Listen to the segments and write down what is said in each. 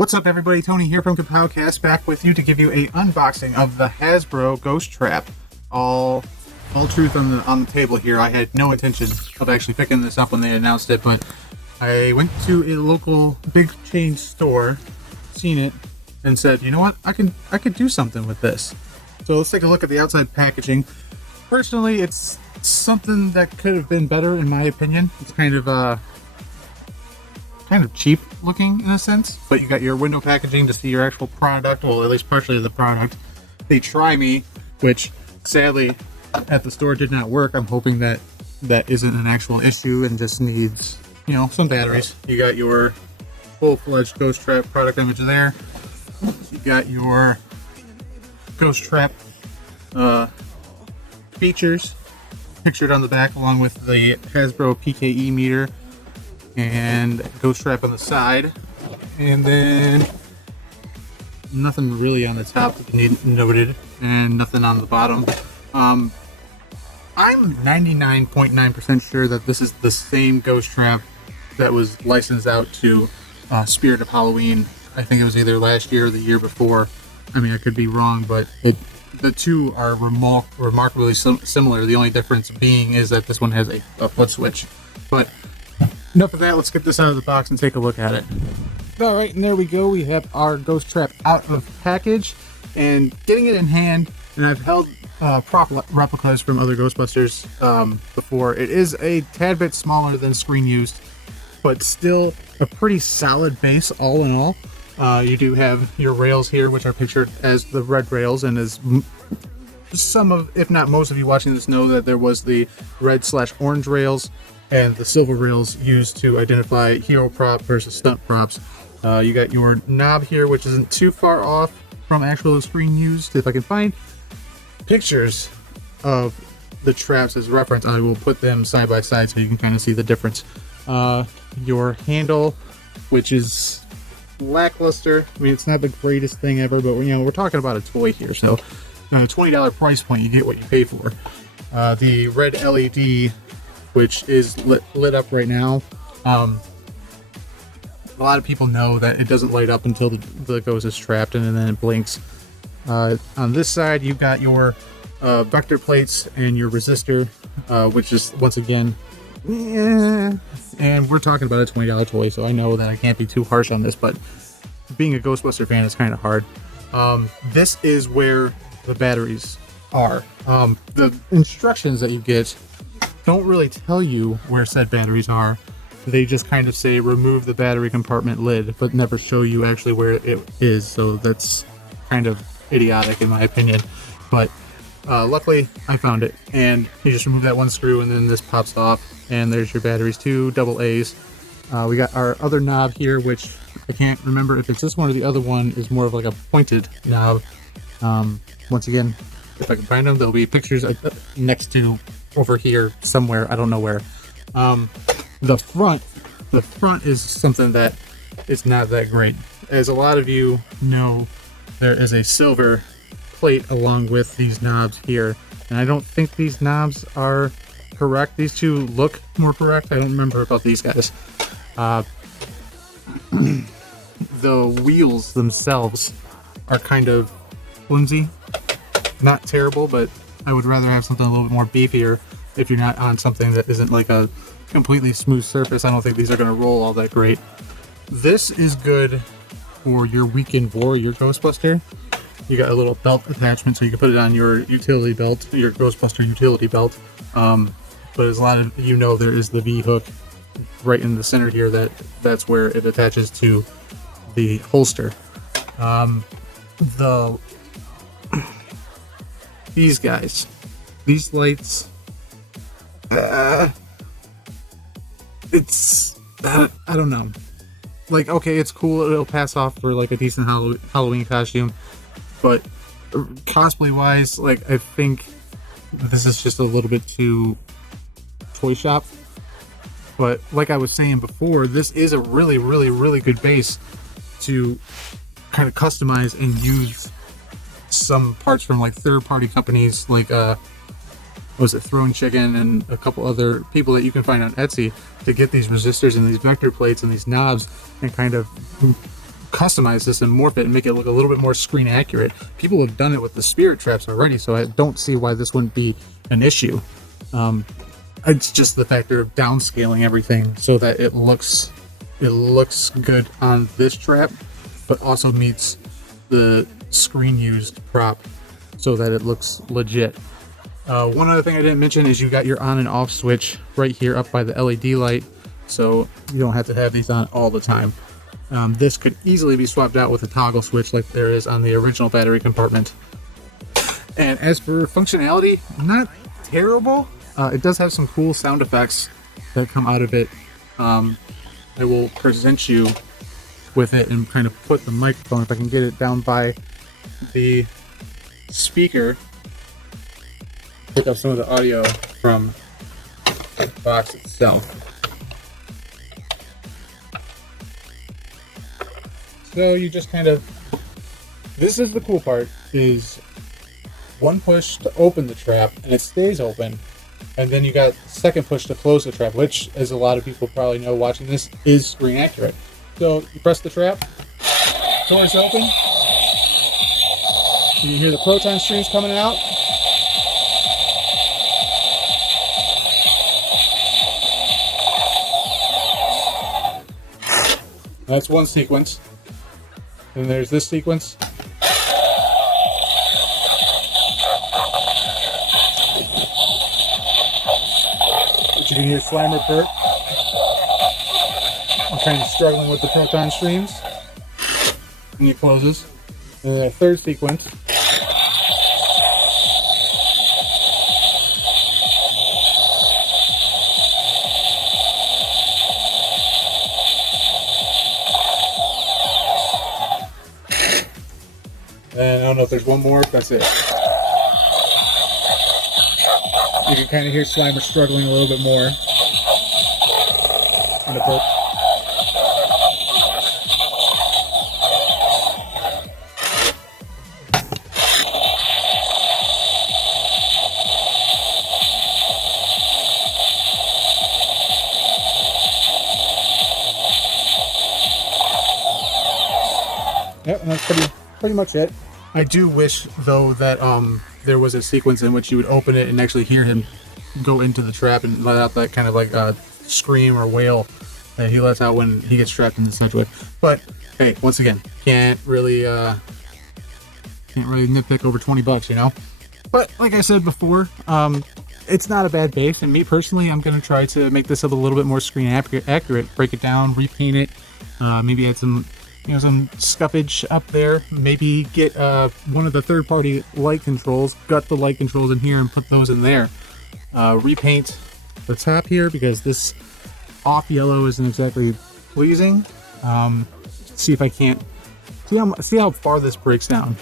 What's up, everybody? Tony here from Kapowcast, back with you to give you a unboxing of the Hasbro Ghost Trap. All truth on the table here. I had no intention of actually picking this up when they announced it, but I went to a local big chain store, seen it, and said, you know what? I could do something with this. So let's take a look at the outside packaging. Personally, it's something that could have been better in my opinion. It's kind of cheap looking in a sense, but you got your window packaging to see your actual product, well, at least partially of the product. They try me, which sadly at the store did not work. I'm hoping that isn't an actual issue and just needs, you know, some batteries. You got your full-fledged Ghost Trap product image there. You got your Ghost Trap features pictured on the back, along with the Hasbro PKE meter and Ghost Trap on the side, and then nothing really on the top that you need noted, and nothing on the bottom. I'm 99.9% sure that this is the same Ghost Trap that was licensed out to Spirit of Halloween. I think it was either last year or the year before. I mean, I could be wrong, but the two are remarkably similar. The only difference being is that this one has a foot switch. But enough of that, let's get this out of the box and take a look at it. Alright, and there we go. We have our Ghost Trap out of package and getting it in hand. And I've held prop replicas from other Ghostbusters before. It is a tad bit smaller than screen used, but still a pretty solid base all in all. You do have your rails here, which are pictured as the red rails, and as some of, if not most of you watching this know, that there was the red/orange rails and the silver rails used to identify hero prop versus stunt props. You got your knob here, which isn't too far off from actual screen used. If I can find pictures of the traps as reference, I will put them side by side so you can kind of see the difference. Your handle, which is lackluster. I mean, it's not the greatest thing ever, but you know, we're talking about a toy here, so on a $20 price point, you get what you pay for. The red LED, which is lit up right now. A lot of people know that it doesn't light up until the ghost is trapped, and then it blinks. On this side, you've got your vector plates and your resistor, which is, once again, and we're talking about a $20 toy, so I know that I can't be too harsh on this, but being a Ghostbuster fan is kind of hard. This is where the batteries are. The instructions that you get don't really tell you where said batteries are. They just kind of say remove the battery compartment lid, but never show you actually where it is, so that's kind of idiotic in my opinion. But luckily I found it, and you just remove that one screw and then this pops off, and there's your batteries, 2 AA's. We got our other knob here, which I can't remember if it's this one or the other one, is more of like a pointed knob. Once again, if I can find them, there'll be pictures next to over here somewhere, I don't know where. The front is something that is not that great. As a lot of you know, there is a silver plate along with these knobs here, and I don't think these knobs are correct. These two look more correct. I don't remember about these guys. The wheels themselves are kind of flimsy. Not terrible, but I would rather have something a little bit more beefier if you're not on something that isn't like a completely smooth surface. I don't think these are going to roll all that great. This is good for your weekend warrior Ghostbuster. You got a little belt attachment, so you can put it on your utility belt, your Ghostbuster utility belt. But as a lot of you know, there is the V-hook right in the center here. That's where it attaches to the holster. These guys, these lights, it's, I don't know. Like, okay, it's cool, it'll pass off for like a decent Halloween costume, but cosplay wise, like, I think this is just a little bit too toy shop. But like I was saying before, this is a really, really, really good base to kind of customize and use some parts from like third-party companies like was it Throne Chicken and a couple other people that you can find on Etsy to get these resistors and these vector plates and these knobs and kind of customize this and morph it and make it look a little bit more screen accurate. People have done it with the spirit traps already, so I don't see why this wouldn't be an issue. It's just the factor of downscaling everything so that it looks good on this trap, but also meets the screen used prop so that it looks legit. One other thing I didn't mention is you got your on and off switch right here up by the LED light, so you don't have to have these on all the time. This could easily be swapped out with a toggle switch like there is on the original battery compartment. And as for functionality, not terrible. It does have some cool sound effects that come out of it. I will present you with it and kind of put the microphone, if I can get it down by the speaker, pick up some of the audio from the box itself. So you just kind of, this is the cool part, is one push to open the trap and it stays open, and then you got second push to close the trap, which, as a lot of people probably know watching this, is screen accurate. So you press the trap, doors open, you can hear the proton streams coming out. That's one sequence. And there's this sequence. But you can hear Slimer Burt. I'm kind of struggling with the proton streams. And he closes. And then a third sequence. And I don't know if there's one more, that's it. You can kind of hear Slimer struggling a little bit more. On the boat. Yep, and that's pretty much it. I do wish, though, that there was a sequence in which you would open it and actually hear him go into the trap and let out that kind of like scream or wail that he lets out when he gets trapped in the Sedgwick. But hey, once again, can't really nitpick over $20, you know. But like I said before, it's not a bad base, and me personally, I'm gonna try to make this up a little bit more screen accurate, break it down, repaint it, maybe add some scuffage up there, maybe get one of the third-party light controls, gut the light controls in here and put those in there. Repaint the top here because this off yellow isn't exactly pleasing. See if I can't see how far this breaks down.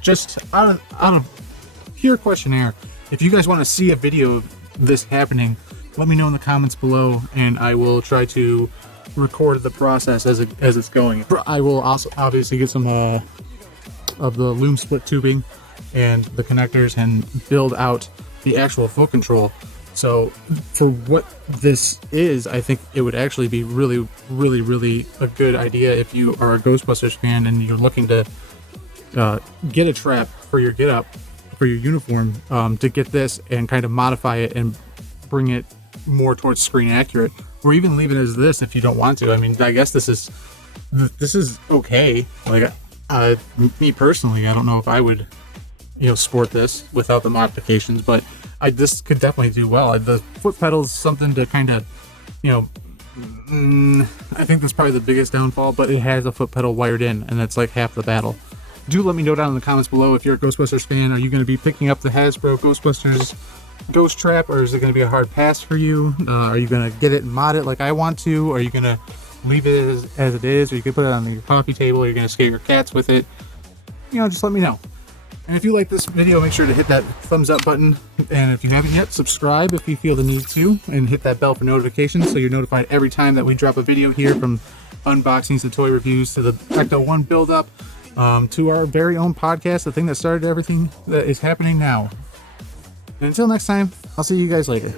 Just out of pure questionnaire, if you guys want to see a video of this happening, let me know in the comments below, and I will try to record the process as it's going. I will also obviously get some of the loom split tubing and the connectors and build out the actual foot control. So for what this is, I think it would actually be really, really, really a good idea if you are a Ghostbusters fan and you're looking to get a trap for your getup, for your uniform, to get this and kind of modify it and bring it more towards screen accurate, or even leave it as this if you don't want to. I mean, I guess this is okay. Like, me personally, I don't know if I would, sport this without the modifications, but this could definitely do well. The foot pedal is something to kind of, I think that's probably the biggest downfall, but it has a foot pedal wired in, and that's like half the battle. Do let me know down in the comments below if you're a Ghostbusters fan. Are you going to be picking up the Hasbro Ghostbusters Ghost Trap, or is it going to be a hard pass for you? Are you going to get it and mod it like I want to? Or are you going to leave it as it is? Or you can put it on your coffee table, or you're going to scare your cats with it? Just let me know. And if you like this video, make sure to hit that thumbs up button. And if you haven't yet, subscribe if you feel the need to. And hit that bell for notifications so you're notified every time that we drop a video here, from unboxings to toy reviews to the Ecto 1 build-up, to our very own podcast, the thing that started everything that is happening now. And until next time, I'll see you guys later.